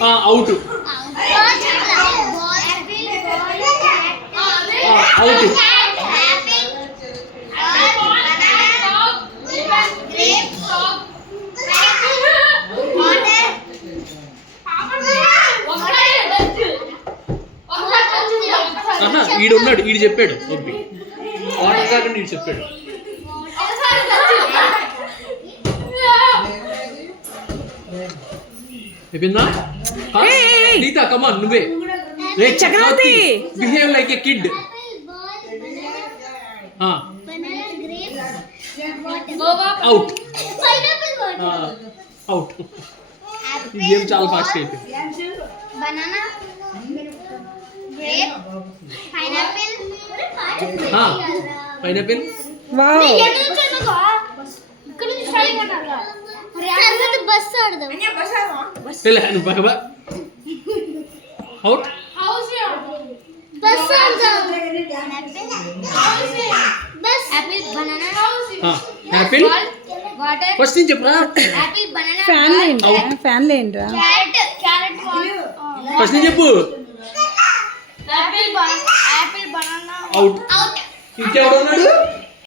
Out out. ఈడున్నాడు, ఈడు చెప్పాడు. OP water కాకుండా ఈడు చెప్పాడు. అయిపోయిందా? నీతా కమాన్ నువ్వే. Chakravarthi behave like a kid. Out out. ఈ గేమ్ చాలా ఫాస్ట్ అయిపోయింది. Banana, grape, pineapple. Pineapple. Wow ఇక్కడ నుంచి స్టార్టింగ్ అన్నారా? తర్వాత బస్ ఆడదాం. నువ్వు బాగా అవుట్. బస్ ఆడదాం. Bus apple banana apple water first నుంచి చెప్పరా. యాపిల్ బనానా ఫ్యాన్ లేండి, ఫ్యాన్ లేండి. క్యారెట్ ఫస్ట్ నుంచి చెప్పు. Apple banana out. అవుట్. ఇంకెవడు ఉన్నాడు?